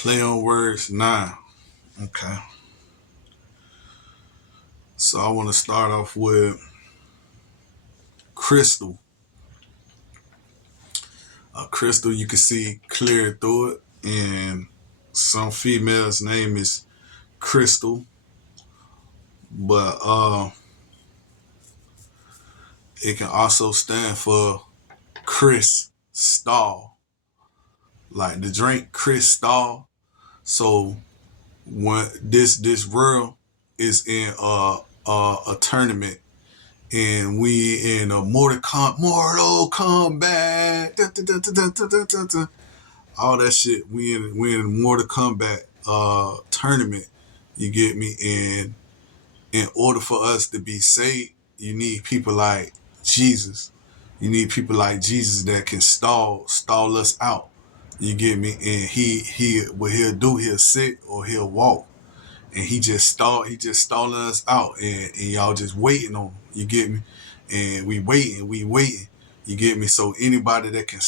Play on words 9. Okay. So I want to start off with crystal. Crystal, you can see clear through it. And some female's name is Crystal. But it can also stand for Chris Stall. Like the drink Chris Stall. So when this world is in a tournament and we in a Mortal Kombat, all that shit. We in Mortal Kombat tournament. You get me? And in order for us to be saved, you need people like Jesus. You need people like Jesus that can stall us out. You get me? And he what he'll do, he'll sit or he'll walk, and he just stalling us out, and y'all just waiting on him. You get me? And we waiting. You get me? So anybody that can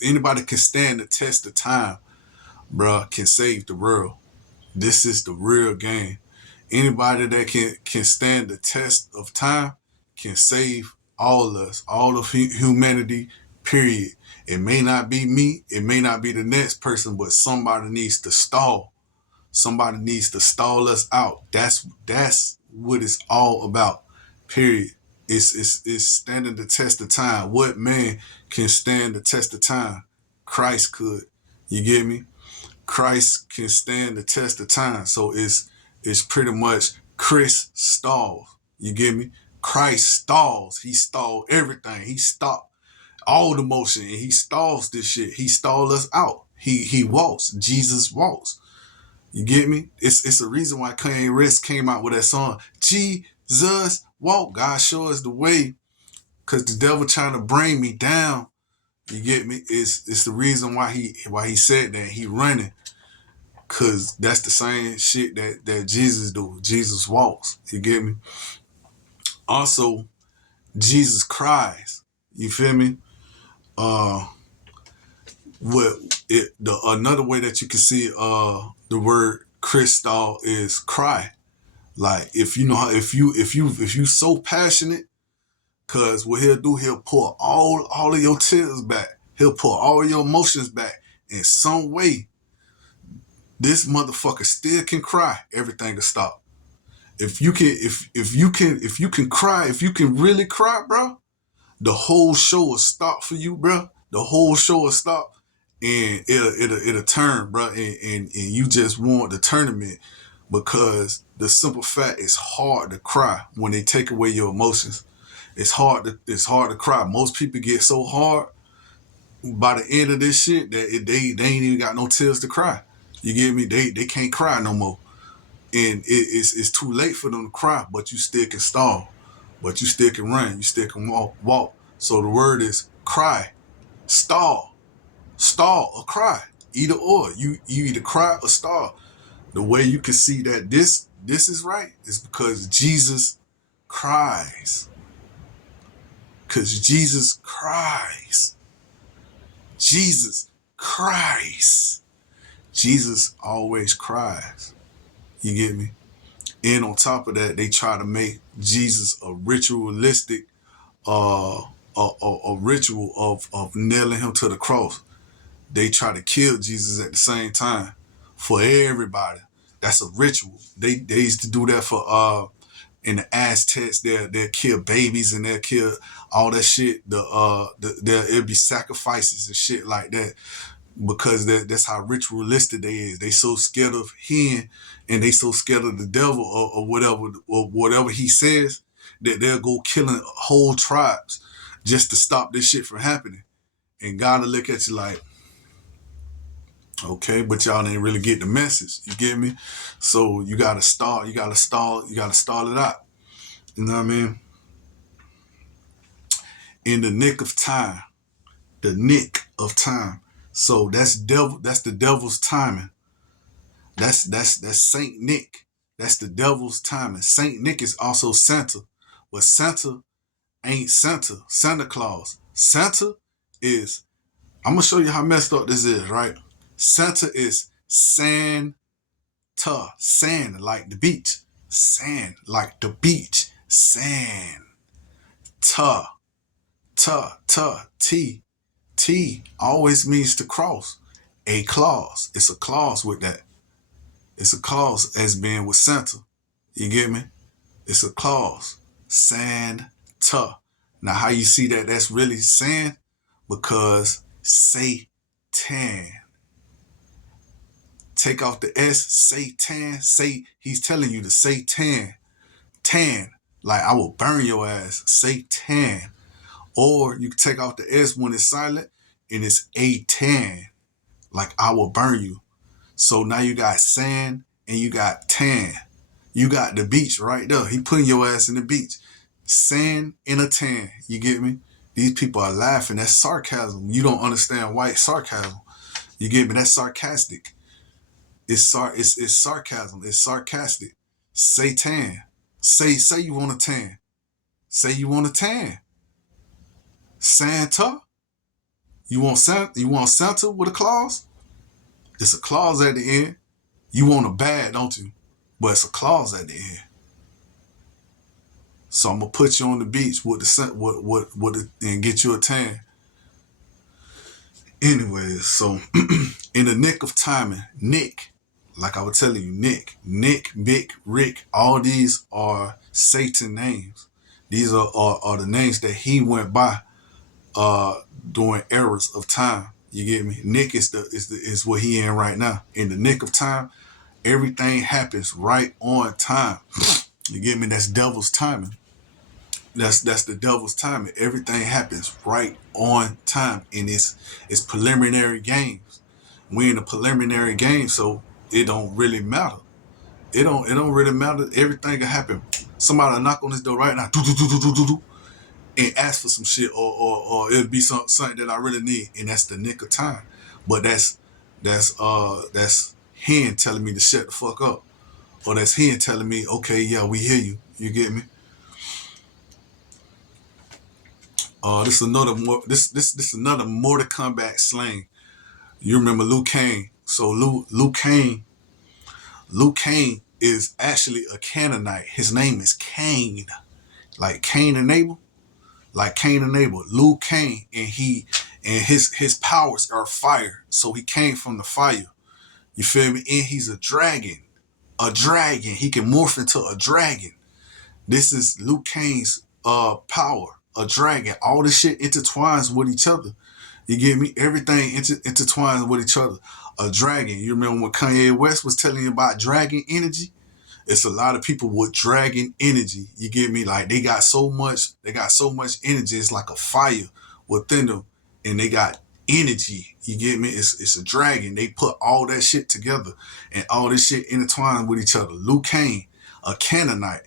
anybody can stand the test of time, bruh, can save the world. This is the real game. Anybody that can stand the test of time can save all of us, all of humanity, period. It may not be me, it may not be the next person, but somebody needs to stall. Somebody needs to stall us out. That's what it's all about. Period. It's standing the test of time. What man can stand the test of time? Christ could. You get me? Christ can stand the test of time. So it's pretty much Chris stalls. You get me? Christ stalls. He stalled everything. He stopped all the motion and he stalls this shit. He stalled us out. He walks. Jesus walks. You get me? It's a reason why Kanye West came out with that song. Jesus walk. God show us the way. Cause the devil trying to bring me down. You get me? It's the reason why he said that. He running. Cause that's the same shit that Jesus do. Jesus walks. You get me? Also, Jesus cries. You feel me? Uh what the another way that you can see the word Christal is cry. Like if you know how if you so passionate, cause what he'll do, he'll pour all of your tears back. He'll pour all your emotions back. In some way, this motherfucker still can cry. Everything will stop. If you can cry, if you can really cry, bro, the whole show will stop for you, bro. The whole show will stop, and it'll turn, bro, and you just want the tournament because the simple fact it's hard to cry when they take away your emotions. It's hard to cry. Most people get so hard by the end of this shit that they ain't even got no tears to cry. You get me? They can't cry no more, and it's too late for them to cry. But you still can stall, but you still can run, you still can walk. So the word is cry, stall, or cry. Either or. You either cry or stall. The way you can see that this is right is because Jesus cries. Because Jesus cries. Jesus cries. Jesus always cries. You get me? And on top of that, they try to make Jesus a ritualistic, uh, a ritual of nailing him to the cross. They try to kill Jesus at the same time for everybody. That's a ritual. They used to do that for in the Aztecs. They'll kill babies and they'll kill all that shit. It'll be sacrifices and shit like that because that's how ritualistic they is. They so scared of him and they so scared of the devil or whatever he says that they'll go killing whole tribes just to stop this shit from happening. And God will look at you like, okay, but y'all ain't really get the message. You get me? So you gotta stall. You gotta stall it out. You know what I mean? In the nick of time. The nick of time. So that's devil. That's the devil's timing. That's Saint Nick. That's the devil's timing. Saint Nick is also Santa, but Santa ain't Santa. Santa Claus. Santa is. I'm gonna show you how messed up this is, right? Santa is Santa, sand like the beach. Sand like the beach. Sand. Ta, T. T always means to cross. A clause. It's a clause with that. It's a clause as being with Santa. You get me? It's a clause. Santa. Now, how you see that? That's really sand because Satan. Take off the S, Satan. Say, he's telling you to Satan. Tan. Like, I will burn your ass. Satan. Or you can take off the S when it's silent and it's A-tan. Like, I will burn you. So now you got sand and you got tan. You got the beach right there. He putting your ass in the beach. Sand and a tan. You get me? These people are laughing. That's sarcasm. You don't understand white sarcasm. You get me? That's sarcastic. It's sarcasm. It's sarcastic. Say tan. Say you want a tan. Say you want a tan. Santa. You want Santa with a clause? It's a clause at the end. You want a bad, don't you? But it's a clause at the end. So I'm gonna put you on the beach with and get you a tan. Anyways, so in the nick of timing, Nick, like I was telling you, Nick, Bick, Rick, all these are Satan names. These are the names that he went by during eras of time. You get me? Nick is what he in right now. In the nick of time, everything happens right on time. You get me? That's devil's timing. That's the devil's timing. Everything happens right on time, and it's preliminary games. We in a preliminary game, so it don't really matter. It don't really matter. Everything can happen. Somebody will knock on this door right now, and ask for some shit, or it'll be something that I really need, and that's the nick of time. But that's him telling me to shut the fuck up, or that's him telling me, okay, yeah, we hear you. You get me? This another Mortal Kombat slang. You remember Liu Kang? So Liu Kang is actually a Canaanite. His name is Cain, like Cain and Abel, like Cain and Abel. Liu Kang, and his powers are fire. So he came from the fire. You feel me? And he's a dragon. A dragon. He can morph into a dragon. This is Liu Kang's power. A dragon. All this shit intertwines with each other. You get me? Everything intertwines with each other. A dragon. You remember when Kanye West was telling you about dragon energy? It's a lot of people with dragon energy. You get me? Like they got so much energy. It's like a fire within them, and they got energy. You get me? It's a dragon. They put all that shit together, and all this shit intertwined with each other. Liu Kang, a Canaanite.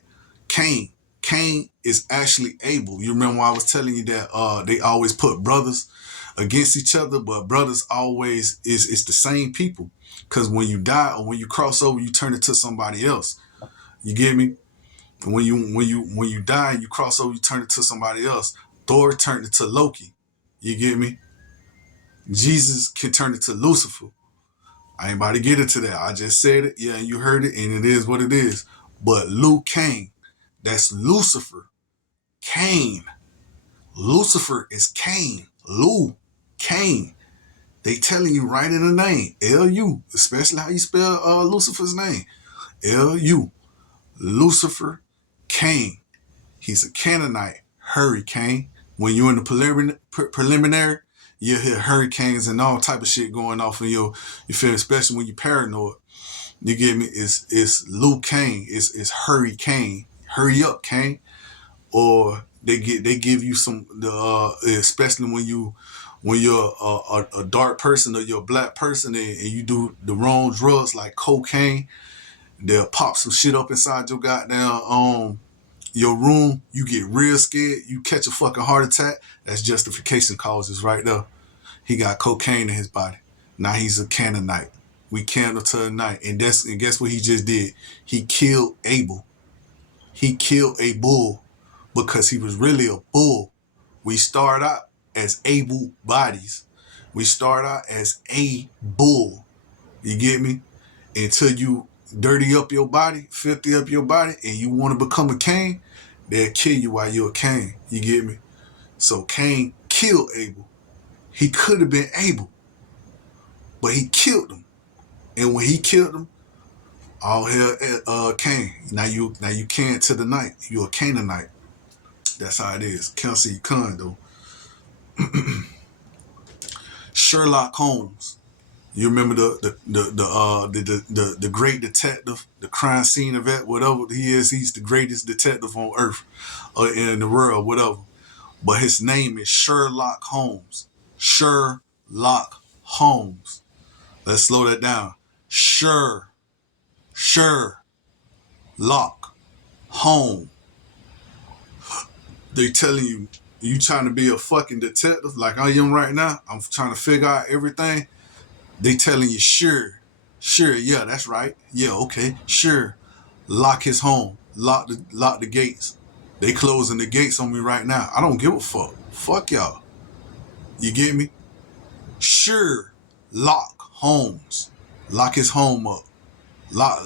Cain is actually Abel. You remember when I was telling you that they always put brothers against each other, but brothers always it's the same people. Cause when you die or when you cross over, you turn into somebody else. You get me? When you die and you cross over, you turn into somebody else. Thor turned into Loki. You get me? Jesus can turn into Lucifer. I ain't about to get into that. I just said it. Yeah, you heard it, and it is what it is. But Liu Kang, that's Lucifer. Cain. Lucifer is Cain. Liu Kang. They telling you right in the name. L-U. Especially how you spell Lucifer's name. L-U. Lucifer Cain. He's a Canaanite hurricane. When you're in the preliminary, you'll hear hurricanes and all type of shit going off in you feel me? Especially when you're paranoid. You get me? It's Liu Kang. It's hurricane. Hurry up, Kang. Or they give you some especially when you're a dark person or you're a black person and you do the wrong drugs like cocaine, they'll pop some shit up inside your goddamn your room. You get real scared. You catch a fucking heart attack. That's justification causes right there. He got cocaine in his body. Now he's a Canaanite. We candle to the night, and guess what he just did? He killed Abel. He killed a bull because he was really a bull. We start out as able bodies. We start out as a bull. You get me? Until you dirty up your body, filthy up your body, and you want to become a Cain, they'll kill you while you're a Cain. You get me? So Cain killed Abel. He could have been Abel, but he killed him. And when he killed him, all hell Cain. Now you Cain to the night. You're a Canaanite. That's how it is. Can't see con though. Sherlock Holmes. You remember the great detective, the crime scene event, whatever he is. He's the greatest detective on earth, in the world, whatever. But his name is Sherlock Holmes. Sherlock Holmes. Let's slow that down. Sherlock Holmes. They telling you trying to be a fucking detective like I am right now. I'm trying to figure out everything. They telling you sure, yeah, that's right. Yeah, okay, sure. Lock his home. Lock the gates. They closing the gates on me right now. I don't give a fuck. Fuck y'all. You get me? Sure. Lock Holmes. Lock his home up.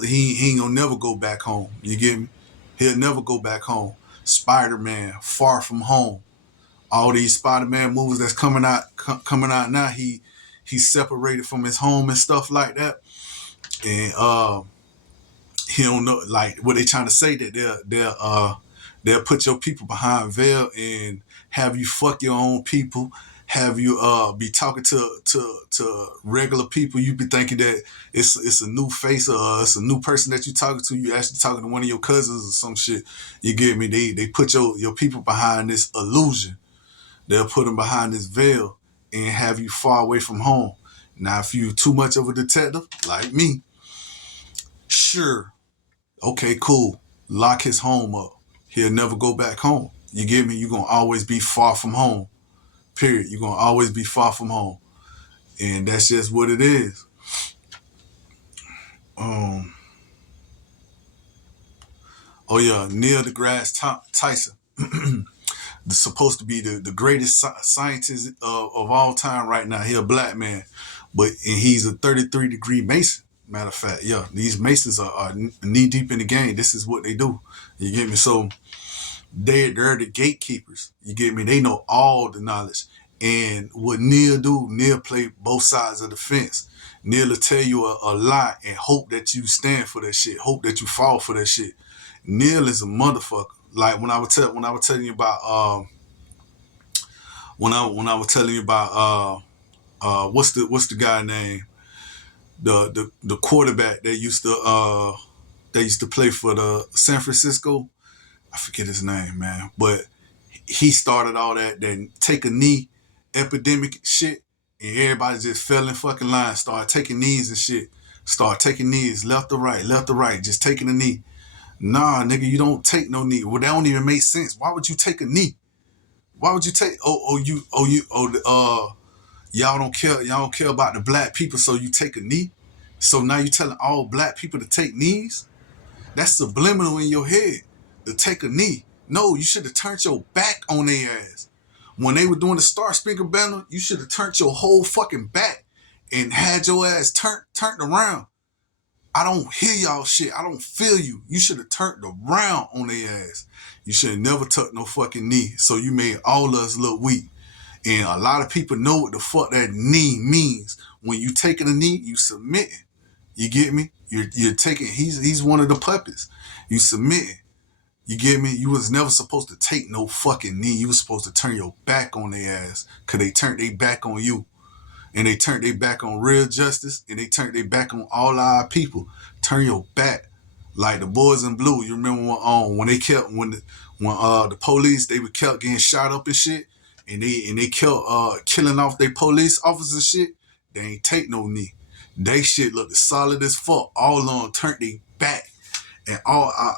He ain't gonna never go back home. You get me? He'll never go back home. Spider-Man, Far From Home. All these Spider-Man movies that's coming out now. He's separated from his home and stuff like that. And he don't know like what they trying to say that they'll put your people behind veil and have you fuck your own people, have you be talking to regular people. You be thinking that it's a new face or it's a new person that you talking to. You actually talking to one of your cousins or some shit. You get me? They put your people behind this illusion. They'll put them behind this veil and have you far away from home. Now, if you too much of a detective like me, sure, okay, cool. Lock his home up. He'll never go back home. You get me? You're going to always be far from home. Period. You're going to always be far from home. And that's just what it is. Oh, yeah. Neil deGrasse Tyson. Supposed to be the greatest scientist of all time right now. He a black man. And he's a 33-degree Mason. Matter of fact, yeah. These Masons are knee deep in the game. This is what they do. You get me? So they're the gatekeepers. You get me? They know all the knowledge. And what Neil do, Neil play both sides of the fence. Neil will tell you a lie and hope that you stand for that shit. Hope that you fall for that shit. Neil is a motherfucker. Like when I was telling you about when I was telling you about what's the guy name, the quarterback that used to play for the San Francisco. I forget his name, man, but he started all that take a knee epidemic shit, and everybody just fell in fucking line, started taking knees and shit, start taking knees left to right, just taking a knee. Nah, nigga, you don't take no knee. Well, that don't even make sense. Why would you take a knee? Why would you take? Y'all don't care. Y'all don't care about the black people, so you take a knee. So now you telling all black people to take knees? That's subliminal in your head. To take a knee. No, you should have turned your back on their ass. When they were doing the Star Spangled Banner, you should have turned your whole fucking back and had your ass turned around. I don't hear y'all shit. I don't feel you. You should have turned around on their ass. You should have never tucked no fucking knee. So you made all of us look weak. And a lot of people know what the fuck that knee means. When you taking a knee, you submitting. You get me? You're taking. He's one of the puppets. You submitting. You get me? You was never supposed to take no fucking knee. You was supposed to turn your back on their ass. Cause they turned their back on you. And they turned their back on real justice. And they turned their back on all our people. Turn your back. Like the boys in blue. You remember when the police, they were kept getting shot up and shit. And they kept killing off their police officers and shit. They ain't take no knee. They shit looked as solid as fuck. All of them turned their back. And I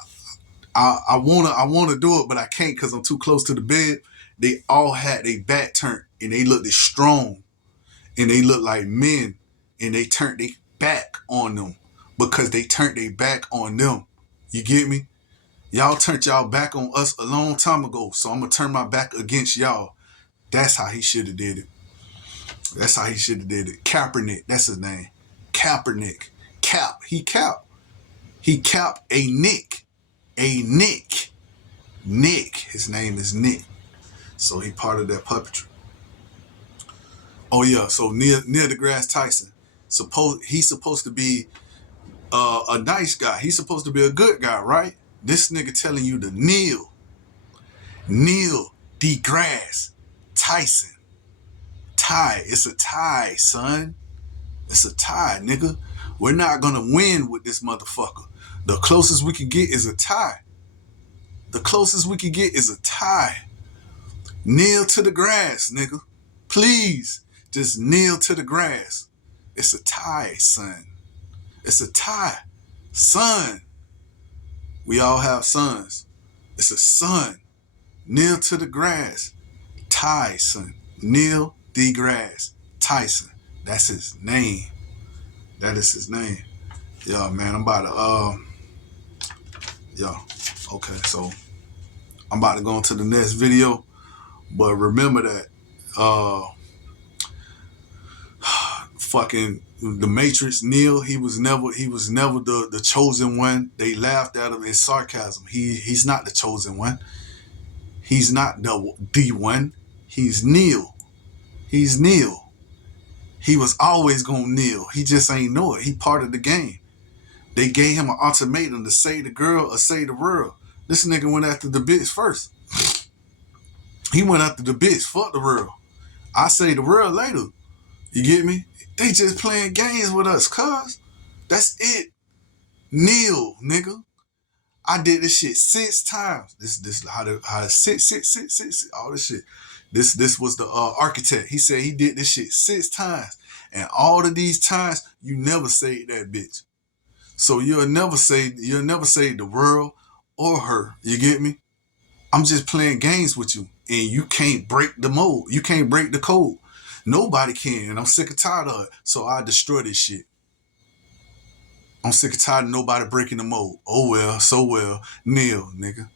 wanna do it, but I can't because I'm too close to the bed. They all had their back turned and they looked as strong and they looked like men and they turned their back on them because they turned their back on them. You get me? Y'all turned y'all back on us a long time ago, so I'm gonna turn my back against y'all. That's how he should have did it. That's how he should have did it. Kaepernick, that's his name. Kaepernick. Cap. He cap. He cap a Nick. A Nick. Nick. His name is Nick. So he part of that puppetry. Oh yeah, so Neil deGrasse Tyson. He's supposed to be a nice guy. He's supposed to be a good guy, right? This nigga telling you to Neil deGrasse Tyson. Tie. It's a tie, son. It's a tie, nigga. We're not gonna win with this motherfucker. The closest we can get is a tie. The closest we can get is a tie. Kneel to the grass, nigga. Please, just kneel to the grass. It's a tie, son. It's a tie. Son. We all have sons. It's a son. Kneel to the grass. Tie, son. Neil deGrasse Tyson. That's his name. That is his name. Yeah, man, I'm about to, yeah. Okay, so I'm about to go into the next video. But remember that, fucking the Matrix, Neo, he was never the chosen one. They laughed at him in sarcasm. He's not the chosen one. He's not the one. He's Neo. He's Neo. He was always gonna kneel. He just ain't know it. He part of the game. They gave him an ultimatum to save the girl or save the world. This nigga went after the bitch first. He went after the bitch. Fuck the world. I say the world later. You get me? They just playing games with us, cuz. That's it. Kneel, nigga. I did this shit 6 times. This how to sit, all this shit. This was the architect. He said he did this shit 6 times. And all of these times, you never saved that bitch. So you'll never save the world or her. You get me? I'm just playing games with you. And you can't break the mold. You can't break the code. Nobody can. And I'm sick and tired of it. So I destroy this shit. I'm sick and tired of nobody breaking the mold. Oh well, so well. Kneel, nigga.